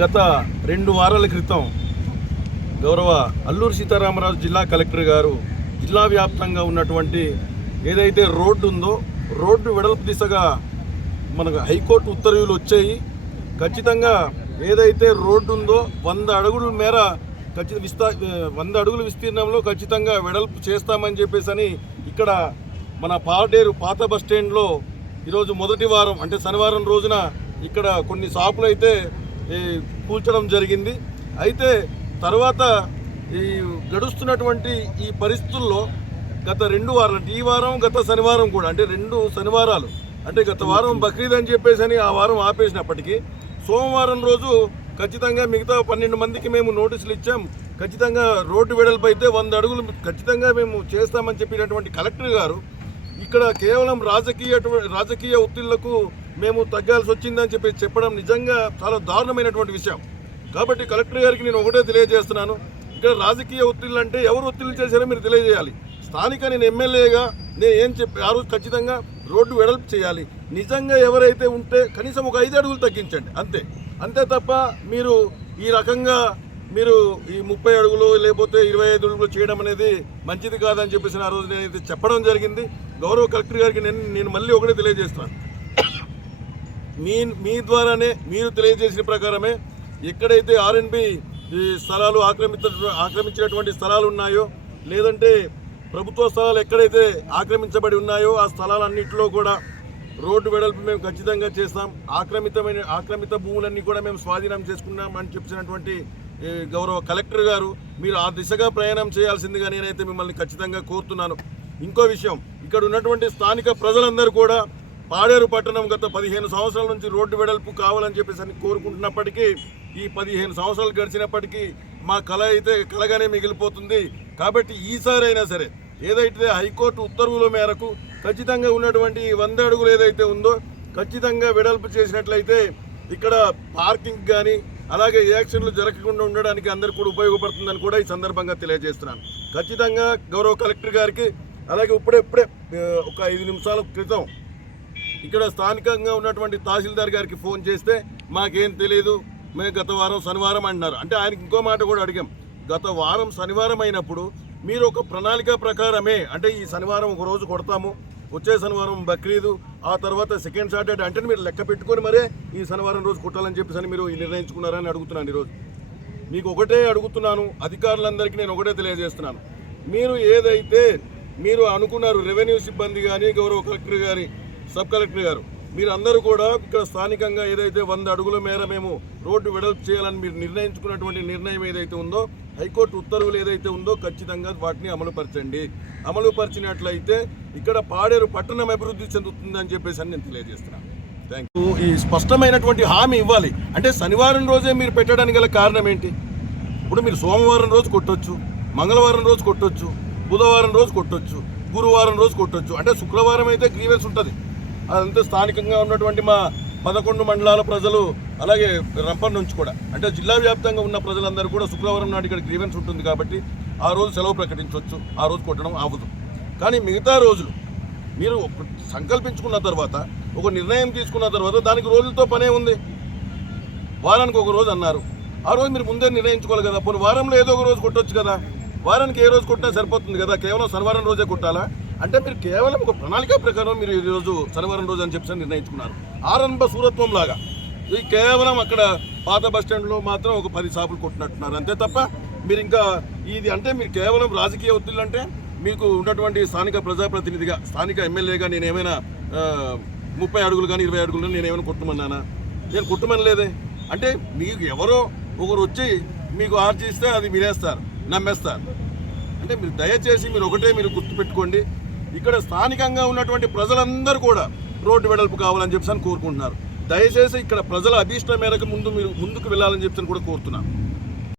గత రెండు వారాల క్రితం గౌరవ అల్లూరు సీతారామరాజు జిల్లా కలెక్టర్ గారు జిల్లా వ్యాప్తంగా ఉన్నటువంటి ఏదైతే రోడ్డు ఉందో రోడ్డు వెడల్పు దిశగా మనకు హైకోర్టు ఉత్తర్వులు వచ్చాయి. ఖచ్చితంగా ఏదైతే రోడ్డు ఉందో వంద అడుగుల మేర ఖచ్చిత విస్తా వంద అడుగుల విస్తీర్ణంలో ఖచ్చితంగా వెడల్పు చేస్తామని చెప్పేసి అని ఇక్కడ మన పాడేరు పాత బస్ స్టాండ్లో ఈరోజు మొదటి వారం అంటే శనివారం రోజున ఇక్కడ కొన్ని షాపులు అయితే కూల్చడం జరిగింది. అయితే తర్వాత ఈ గడుస్తున్నటువంటి ఈ పరిస్థితుల్లో గత రెండు వారాలు అంటే ఈ వారం గత శనివారం కూడా అంటే రెండు శనివారాలు అంటే గత వారం బక్రీద్ అని చెప్పేసి అని ఆ వారం ఆపేసినప్పటికీ సోమవారం రోజు ఖచ్చితంగా మిగతా పన్నెండు మందికి మేము నోటీసులు ఇచ్చాం. ఖచ్చితంగా రోడ్డు వెడల్పు అయితే వంద అడుగులు ఖచ్చితంగా మేము చేస్తామని చెప్పినటువంటి కలెక్టర్ గారు ఇక్కడ కేవలం రాజకీయ రాజకీయ ఒత్తిళ్ళకు మేము తగ్గాల్సి వచ్చిందని చెప్పి చెప్పడం నిజంగా చాలా దారుణమైనటువంటి విషయం. కాబట్టి కలెక్టర్ గారికి నేను ఒకటే తెలియజేస్తున్నాను. ఇక్కడ రాజకీయ ఒత్తిళ్ళు అంటే ఎవరు ఒత్తిళ్ళు చేశారో మీరు తెలియజేయాలి. స్థానిక నేను ఎమ్మెల్యేగా నేను ఏం చెప్పి ఆ రోజు ఖచ్చితంగా రోడ్డు వెడల్పు చేయాలి. నిజంగా ఎవరైతే ఉంటే కనీసం ఒక ఐదు అడుగులు తగ్గించండి అంతే. అంతే తప్ప మీరు ఈ రకంగా మీరు ఈ ముప్పై అడుగులు లేకపోతే ఇరవై ఐదు అడుగులు చేయడం అనేది మంచిది కాదని చెప్పేసి ఆ రోజు నేనైతే చెప్పడం జరిగింది. గౌరవ కలెక్టర్ గారికి నేను నేను మళ్ళీ ఒకటే తెలియజేస్తున్నాను. మీ మీ ద్వారానే మీరు తెలియజేసిన ప్రకారమే ఎక్కడైతే ఆర్ఎన్బి ఈ స్థలాలు ఆక్రమిత ఆక్రమించినటువంటి స్థలాలు ఉన్నాయో లేదంటే ప్రభుత్వ స్థలాలు ఎక్కడైతే ఆక్రమించబడి ఉన్నాయో ఆ స్థలాలన్నింటిలో కూడా రోడ్డు వెడల్పు మేము ఖచ్చితంగా చేస్తాం. ఆక్రమితమైన ఆక్రమిత భూములన్నీ కూడా మేము స్వాధీనం చేసుకున్నాం అని చెప్పినటువంటి గౌరవ కలెక్టర్ గారు మీరు ఆ దిశగా ప్రయాణం చేయాల్సిందిగా నేనైతే మిమ్మల్ని ఖచ్చితంగా కోరుతున్నాను. ఇంకో విషయం ఇక్కడ ఉన్నటువంటి స్థానిక ప్రజలందరూ కూడా పాడేరు పట్టణం గత పదిహేను సంవత్సరాల నుంచి రోడ్డు వెడల్పు కావాలని చెప్పేసి అని కోరుకుంటున్నప్పటికీ ఈ పదిహేను సంవత్సరాలు గడిచినప్పటికీ మా కళ అయితే కలగానే మిగిలిపోతుంది. కాబట్టి ఈసారైనా సరే ఏదైతే హైకోర్టు ఉత్తర్వుల మేరకు ఖచ్చితంగా ఉన్నటువంటి వంద అడుగులు ఏదైతే ఉందో ఖచ్చితంగా వెడల్పు చేసినట్లయితే ఇక్కడ పార్కింగ్ కానీ అలాగే యాక్సిడెంట్లు జరగకుండా ఉండడానికి అందరికీ కూడా ఉపయోగపడుతుందని కూడా ఈ సందర్భంగా తెలియజేస్తున్నాను. ఖచ్చితంగా గౌరవ కలెక్టర్ గారికి అలాగే ఇప్పుడే ఇప్పుడే ఒక ఐదు నిమిషాల క్రితం ఇక్కడ స్థానికంగా ఉన్నటువంటి తహసీల్దార్ గారికి ఫోన్ చేస్తే మాకేం తెలియదు మేము గత వారం శనివారం అన్నారు. అంటే ఆయనకి ఇంకో మాట కూడా అడిగాం. గత వారం శనివారం అయినప్పుడు మీరు ఒక ప్రణాళిక ప్రకారమే అంటే ఈ శనివారం ఒక రోజు కొడతాము వచ్చే శనివారం బక్రీదు ఆ తర్వాత సెకండ్ సాటర్డే అంటే మీరు లెక్క పెట్టుకొని మరే ఈ శనివారం రోజు కొట్టాలని చెప్పేసి అని మీరు నిర్ణయించుకున్నారని అడుగుతున్నాను ఈరోజు. మీకు ఒకటే అడుగుతున్నాను అధికారులందరికీ నేను ఒకటే తెలియజేస్తున్నాను. మీరు ఏదైతే మీరు అనుకున్నారు రెవెన్యూ సిబ్బంది కానీ గౌరవ కలెక్టర్ గారి సబ్ కలెక్టర్ గారు మీరందరూ కూడా ఇక్కడ స్థానికంగా ఏదైతే వంద అడుగుల మేర మేము రోడ్డు వెడల్పు చేయాలని మీరు నిర్ణయించుకున్నటువంటి నిర్ణయం ఏదైతే ఉందో హైకోర్టు ఉత్తర్వులు ఏదైతే ఉందో ఖచ్చితంగా వాటిని అమలుపరచండి. అమలుపరిచినట్లయితే ఇక్కడ పాడేరు పట్టణం అభివృద్ధి చెందుతుందని చెప్పేసి అని నేను తెలియజేస్తున్నాను. థ్యాంక్ యూ ఈ స్పష్టమైనటువంటి హామీ ఇవ్వాలి. అంటే శనివారం రోజే మీరు పెట్టడానికి గల కారణం ఏంటి? ఇప్పుడు మీరు సోమవారం రోజు కొట్టొచ్చు మంగళవారం రోజు కొట్టొచ్చు బుధవారం రోజు కొట్టొచ్చు గురువారం రోజు కొట్టొచ్చు. అంటే శుక్రవారం అయితే గ్రీవెన్స్ ఉంటుంది. అదంతా స్థానికంగా ఉన్నటువంటి మా పదకొండు మండలాల ప్రజలు అలాగే రంపన్ నుంచి కూడా. అంటే జిల్లా వ్యాప్తంగా ఉన్న ప్రజలందరూ కూడా శుక్రవారం నాడు ఇక్కడ గ్రీవెన్స్ ఉంటుంది కాబట్టి ఆ రోజు సెలవు ప్రకటించవచ్చు ఆ రోజు కొట్టడం అవ్వదు కానీ మిగతా రోజులు మీరు సంకల్పించుకున్న తర్వాత ఒక నిర్ణయం తీసుకున్న తర్వాత దానికి రోజులతో పనే ఉంది. వారానికి ఒక రోజు అన్నారు. ఆ రోజు మీరు ముందే నిర్ణయించుకోవాలి కదా. పోనీ వారంలో ఏదో ఒక రోజు కొట్టొచ్చు కదా. వారానికి ఏ రోజు కొట్టినా సరిపోతుంది కదా. కేవలం శనివారం రోజే కొట్టాలా? అంటే మీరు కేవలం ఒక ప్రణాళిక ప్రకారం మీరు ఈరోజు శనివారం రోజు అని చెప్పి నిర్ణయించుకున్నారు. ఆరంభ సూరత్వం లాగా. ఇది కేవలం అక్కడ పాత బస్ స్టాండ్లో మాత్రం ఒక పది షాపులు కొట్టినట్టున్నారు. అంతే తప్ప మీరు ఇంకా ఇది అంటే మీరు కేవలం రాజకీయ ఒత్తిళ్ళు అంటే మీకు ఉన్నటువంటి స్థానిక ప్రజాప్రతినిధిగా స్థానిక ఎమ్మెల్యేగా నేను ఏమైనా ముప్పై అడుగులు కానీ ఇరవై అడుగులు కానీ నేను ఏమైనా కొట్టమన్నానా? నేను కొట్టమనలేదే. అంటే మీకు ఎవరో ఒకరు వచ్చి మీకు ఆర్జిస్తే అది వినేస్తారు నమ్మేస్తారు. అంటే మీరు దయచేసి మీరు ఒకటే మీరు గుర్తుపెట్టుకోండి. ఇక్కడ స్థానికంగా ఉన్నటువంటి ప్రజలందరూ కూడా రోడ్డు వెడల్పు కావాలని చెప్పి అని కోరుకుంటున్నారు. దయచేసి ఇక్కడ ప్రజల అభీష్టం మేరకు ముందు మీరు ముందుకు వెళ్ళాలని చెప్పి కూడా కోరుతున్నాను.